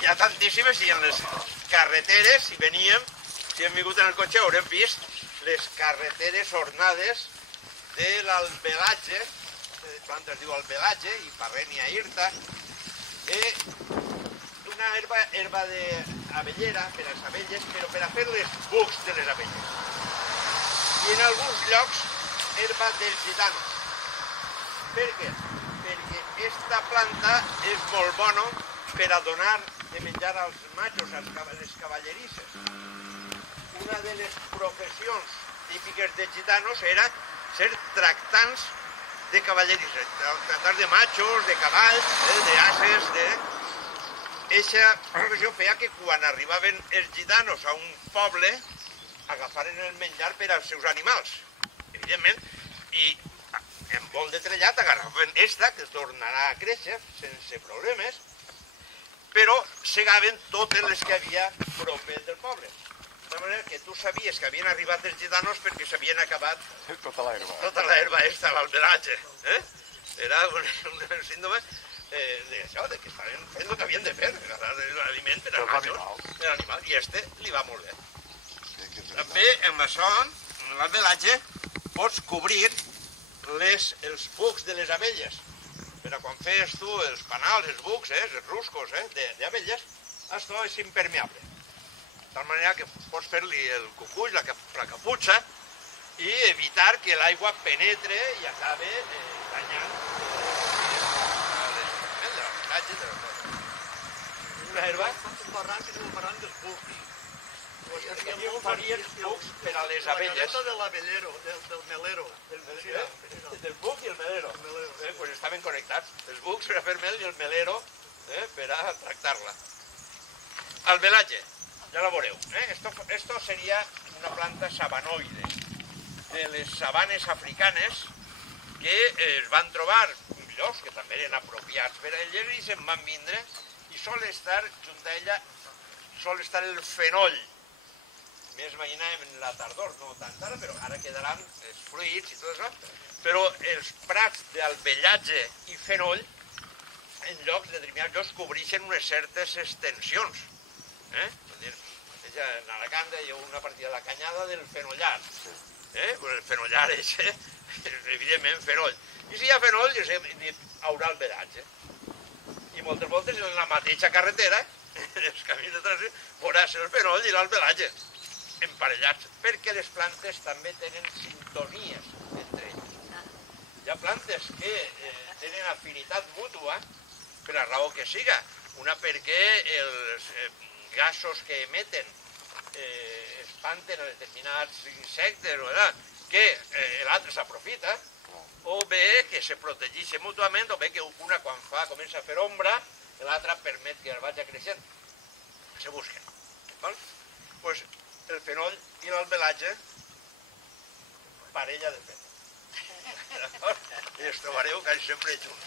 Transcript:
hi ha tantíssimes, i en les carreteres, si veníem, si hem vingut en el cotxe, haurem vist les carreteres ornades de l'albelatge, planta es diu albelatge, i parrènia hirta, una herba d'abellera per a les abelles, però per a fer les bucs de les abelles. I en alguns llocs, herba dels gitanos. Per què? Perquè aquesta planta és molt bona per a donar de menjar als machos, a les cavallerisses. Una de les professions típiques de gitanos era ser tractants de cavallerisses, tractants de machos, de cavalls, d'ases, Eixa professió feia que quan arribaven els gitanos a un poble agafaren el menjar per als seus animals, evidentment, i en vol de trellat agafaven esta, que tornarà a créixer sense problemes, però segaven totes les que havia propet del poble. De manera que tu sabies que havien arribat els gitanos perquè s'havien acabat tota l'herba esta, l'albelatge. Era un síndrome d'això, que estaven fent el que havien de fer, agarrar l'aliment per als animals, i este li va molt bé. També amb això, amb l'albelatge, pots cobrir els bucs de les abelles. Per a quan fes tu els panals, els bucs, els ruscos d'abelles, això és impermeable. De tal manera que pots fer-li el cucull, la caputxa, i evitar que l'aigua penetre i acabi danyant una herba. Un barranc que és el barranc dels bucs. Aquí farien bucs per a les abelles. Del abellero, del melero. Del buc i el melero. Pues estaven connectats. Els bucs per a fer mel i el melero per a tractar-la. Albelatge, ja la veureu. Esto seria una planta sabanoide de les sabanes africanes que es van trobar llocs que també eren apropiats per a elles i se'n van vindre, i sol estar junt a ella el fenoll. Més imaginàvem en la tardor, no tant ara, però ara quedaran els fruits i tot això, però els prats d'albelatge i fenoll en llocs, determinats llocs, cobreixen unes certes extensions. En Alacant hi ha una partida de la canyada del fenollar. El fenollar és, evidentment, fenoll. I si hi ha fenoll, haurà albelatge. I moltes voltes en la mateixa carretera, en els camins de trànsit, veuràs el fenoll i l'albelatge emparellats, perquè les plantes també tenen sintonies entre elles. Hi ha plantes que tenen afinitat mútua, per la raó que siga. Una perquè els gasos que emeten espanten a determinats insectes, que l'altre s'aprofita, o bé que se protegeixen mútuament, o bé que una quan comença a fer ombra, l'altra permet que vagi creixent. Se busquen. Doncs el fenoll i l'albelatge, parella de fet. I els trobareu quasi sempre junts.